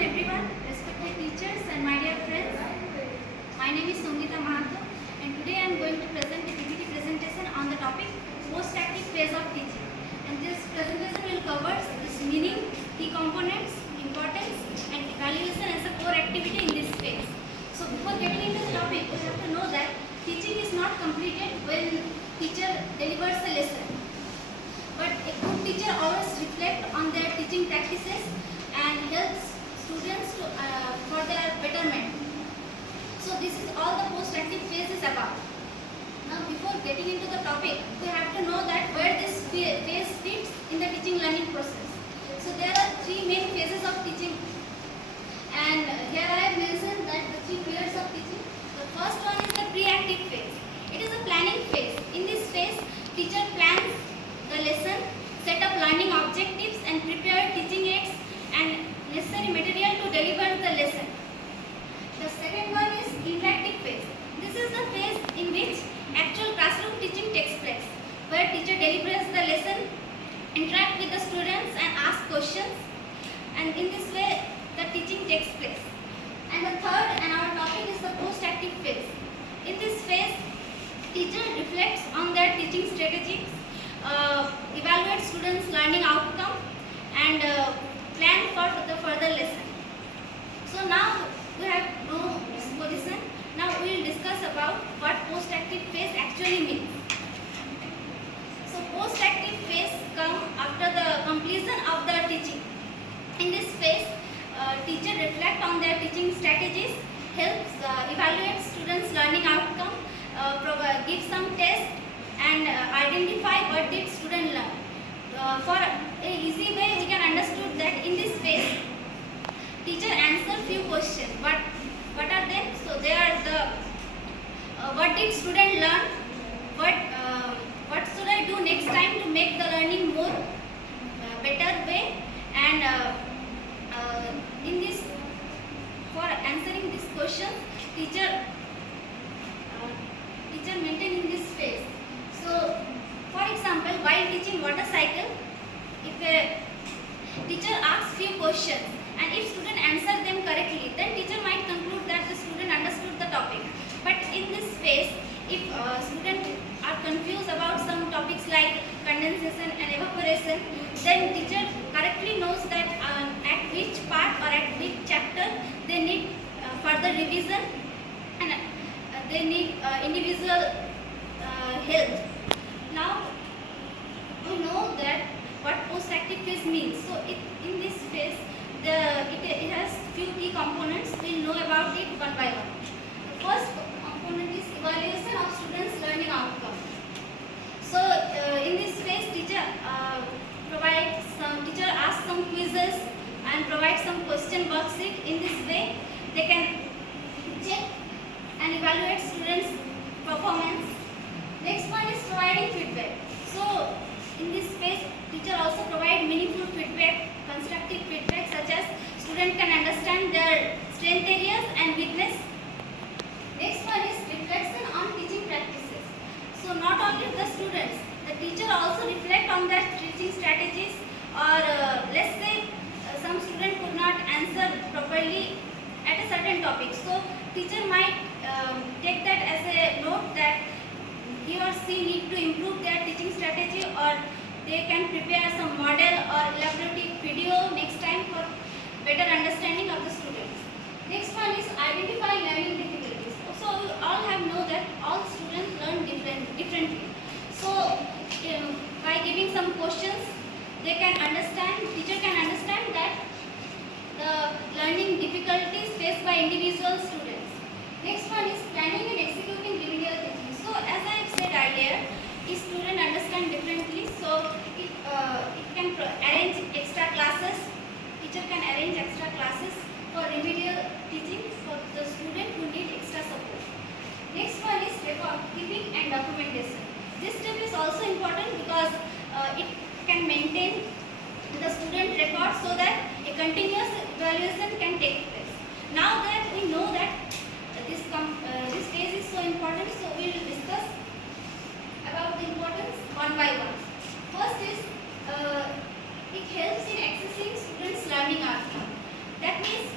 everyone, respected teachers and my dear friends. My name is Songita Mahato and today I am going to present a PPT presentation on the topic post-active phase of teaching. And this presentation will cover its meaning, key components, importance and evaluation as a core activity in this phase. So before getting into the topic, we have to know that teaching is not completed when teacher delivers a lesson. But a good teacher always reflects on their teaching practices and helps students for their betterment. So this is all the post-active phase is about. Now before getting into the topic, we have to know that where this phase fits in the teaching learning process. So there are three main phases of teaching, and here I have mentioned that the three periods of teaching. The first one is the pre-active phase. It is a planning phase. In this phase, teacher plans the lesson, set up learning objectives and prepare teaching aids and necessary material to deliver the lesson. The second one is interactive phase. This is the phase in which actual classroom teaching takes place, where teacher delivers the lesson, interact with the students and ask questions, and in this way the teaching takes place. And the third and our topic is the post-active phase. In this phase, teacher reflects on their teaching strategies, evaluate students' learning outcome and plan for the further lesson. So now we have no disposition. Now we will discuss about what post-active phase actually means. So post-active phase comes after the completion of the teaching. In this phase, teacher reflect on their teaching strategies, helps evaluate students' learning outcome, give some tests and identify what did student learn. For a easy way, we can understood that in this phase, teacher answer few questions. What are they? So they are the what did student learn? What should I do next time to make the learning more better way? And in this, for answering this question, teacher maintain in this phase. So, for example, while teaching water cycle, if a teacher asks few questions and if student answer them correctly, then teacher might conclude that the student understood the topic. But in this phase, if students are confused about some topics like condensation and evaporation, then teacher correctly knows that at which part or at which chapter they need further revision and they need individual help. Now we know that what post-active phase means. So in this phase, it has few key components. We will know about it one by one. The first component is evaluation of students' learning outcome. So in this phase, teacher asks some quizzes and provides some question worksheet. In this way, they can check and evaluate students' performance. Next one is providing feedback. So in this phase, teacher also provide meaningful feedback, constructive feedback, such as student can understand their strength areas and weakness. Next one is reflection on teaching practices. So not only the students, the teacher also reflect on their teaching strategies, or let's say some student could not answer properly at a certain topic. So teacher might take that as a note that he or she need to improve their teaching strategy, or they can prepare some model or elaborative video next time for better understanding of the students. Next one is identify learning difficulties. So we all have know that all students learn differently. So by giving some questions, they can understand, teacher can understand that the learning difficulties faced by individual students. Next one is planning and executing remedial techniques. So as I have said earlier, each student understand differently, so it can arrange extra classes. Teacher can arrange extra classes for remedial teaching for the student who need extra support. Next one is record keeping and documentation. This step is also important because it can maintain the student record so that a continuous evaluation can take place. Now that we know that this phase is so important, so we will discuss about the importance one by one. First is it helps in accessing students' learning outcome. That means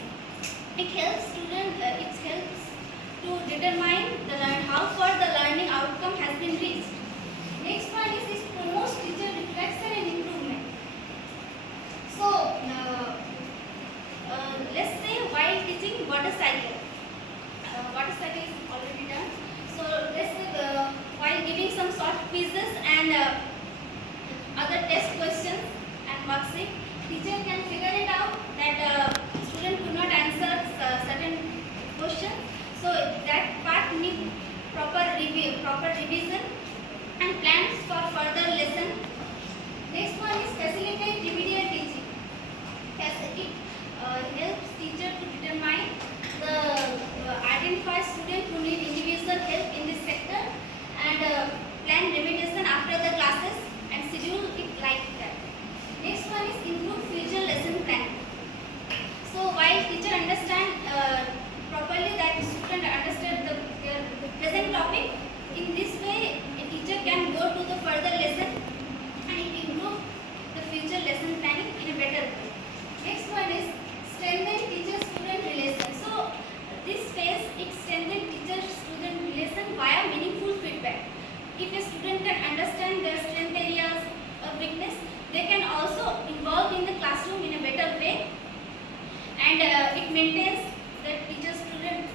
and it maintains the teacher-student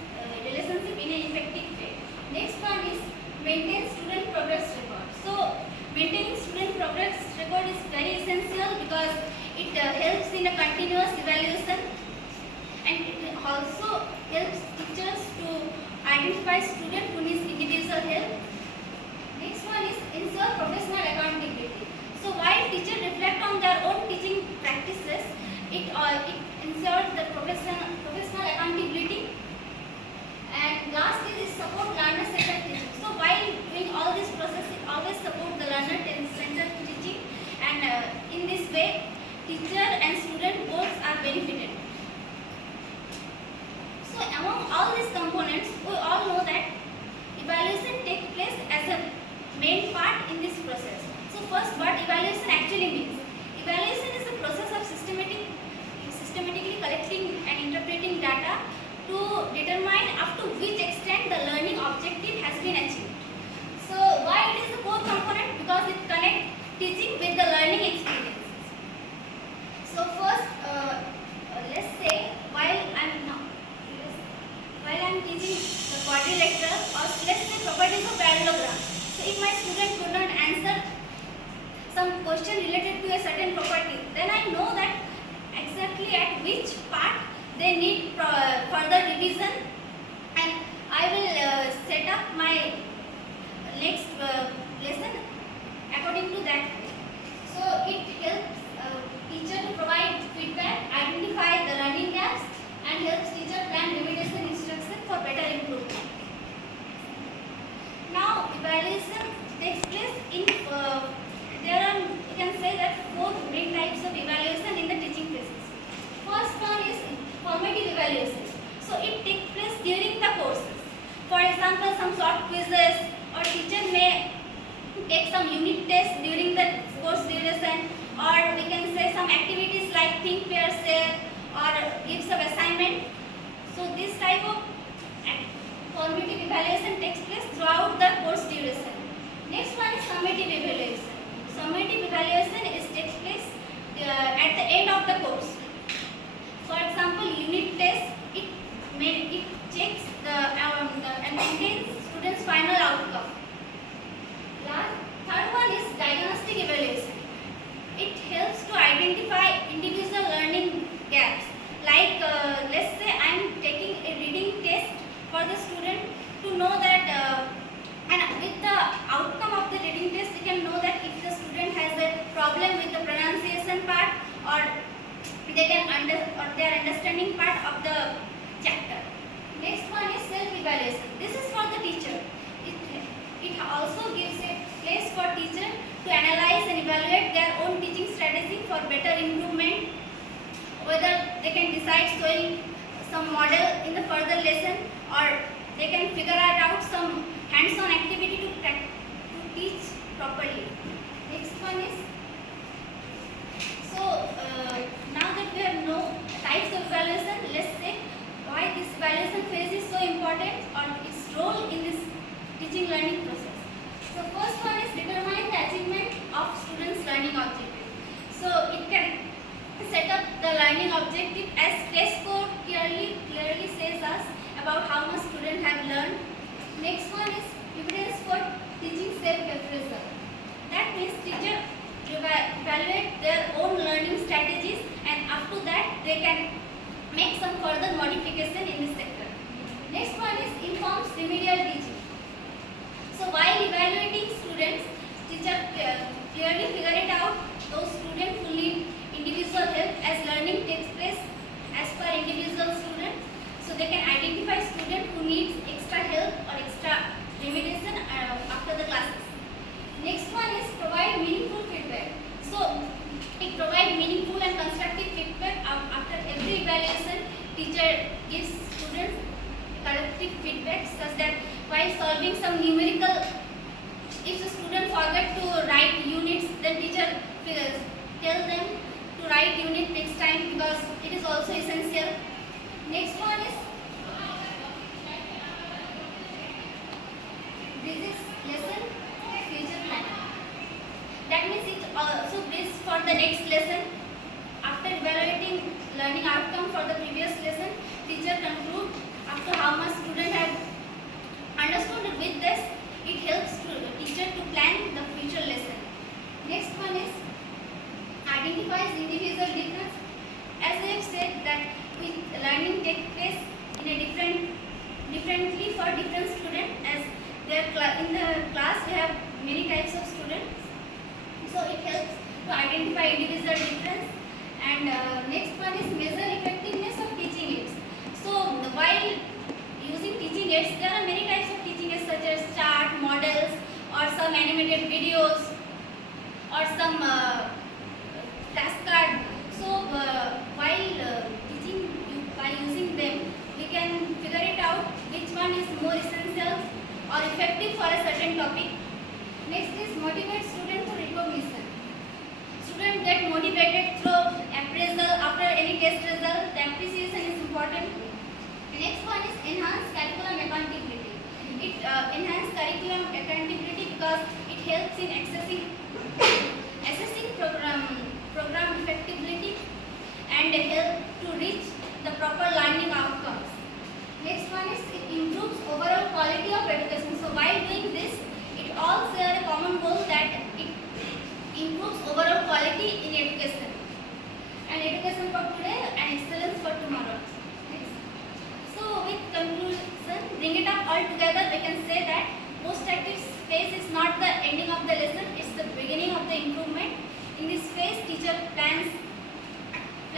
relationship in an effective way. Next one is maintain student progress record. So maintaining student progress record is very essential because it helps in a continuous evaluation, and it also helps teachers to identify student who needs individual help. Next one is ensure professional accountability. So while teachers reflect on their own teaching practices, it ensures the professional accountability. And last is support learner-centered teaching. So while doing all this process, it always support the learner-centered teaching, and in this way, teacher and student both are benefited. So among all these components, we all know that evaluation takes place as a main part in this process. So first, what evaluation actually means. Evaluation is a process of systematically collecting and interpreting data to determine up to which extent the learning objective has been achieved. So why it is the core component? Because it connects teaching with the learning experiences. So first, let's say while I'm teaching the quadrilateral, or let's say properties of parallelogram. So if my student could not answer some question related to a certain property, then I know that exactly at which part they need further revision, and I will set up my next lesson according to that. So it helps teacher to provide feedback, identify the learning gaps, and helps teacher plan remediation instruction for better improvement. Now evaluation takes place in there are, you can say that, 4 main types of evaluation in the teaching phases. First one is formative evaluation. So it takes place during the courses. For example, some short quizzes, or teacher may take some unit tests during the course duration, or we can say some activities like think, pair, share, or give some assignment. So this type of formative evaluation takes place throughout the course duration. Next one is summative evaluation. Summative evaluation takes place at the end of the course. For example, unit test, it checks and maintains students' final outcome. Third one is diagnostic evaluation. It helps to identify individual learning gaps. Like let's say I am taking a reading test for the student to know that, and with the outcome of the reading test, you can know that if the student has a problem with the pronunciation part, or their understanding part of the chapter. Next one is self-evaluation. This is for the teacher. It also gives a place for teacher to analyze and evaluate their own teaching strategy for better improvement. Whether they can decide showing some model in the further lesson, or they can figure out some hands-on activity to teach properly. Next one is, so now that we have no types of evaluation, let's say why this evaluation phase is so important, or its role in this teaching learning process. So first one is determine the achievement of students' learning objective. So it can set up the learning objective as test score clearly says us about how much students have learned. Next one is evidence for teaching self-appraisal. That means teacher evaluate their own learning strategies, and up to that they can make some further modification in this sector. Next one is informs remedial teaching. So while evaluating students, teacher clearly figure it out those students who need individual help, as learning takes place as per individual students. So they can identify student who needs extra help or extra remediation after the classes. Next one is provide meaningful feedback. So it provides meaningful and constructive feedback after every evaluation. Teacher gives students collective feedback such that while solving some numerical, if the student forget to write units, then teacher tell them to write unit next time, because it is also essential. Next one is this lesson future planning. That means it also brings for the next lesson. After evaluating learning outcome for the previous lesson, teacher conclude up to how much student have understood. With this, it helps to teacher to plan the future lesson. Next one is identifies individual difference. As I have said that learning takes place in a differently for different students, as in the class we have many types of students, so it helps to identify individual difference. And next one is measure effectiveness of teaching aids. So while using teaching aids, there are many types of teaching aids such as chart, models, or some animated videos, or some flashcard. So while teaching by using them, we can figure it out which one is more essential or effective for a certain topic. Next is motivate student for recognition. Students get motivated through appraisal after any test result. The appreciation is important. Next one is enhance curriculum accountability. It enhances curriculum accountability because it helps in assessing program effectivity and help to reach the proper learning outcomes. Next one is it improves overall quality of education. So while doing this, it all share a common goal that it improves overall quality in education. And education for today and excellence for tomorrow. Next. So with conclusion, bring it up all together, we can say that post-active phase is not the ending of the lesson, it's the beginning of the improvement. In this phase, teacher plans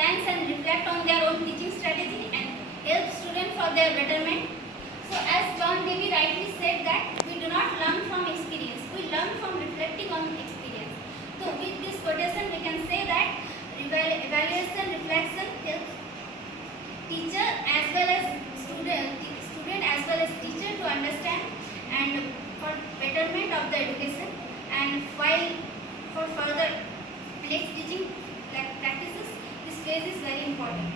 and reflect on their own teaching strategy and help students for their betterment. So as John Dewey rightly said that we do not learn from experience, we learn from reflecting on experience. So with this quotation we can say that evaluation reflection helps teacher as well as student as well as teacher to understand and for betterment of the education, and while for further next teaching practices, this phase is very important.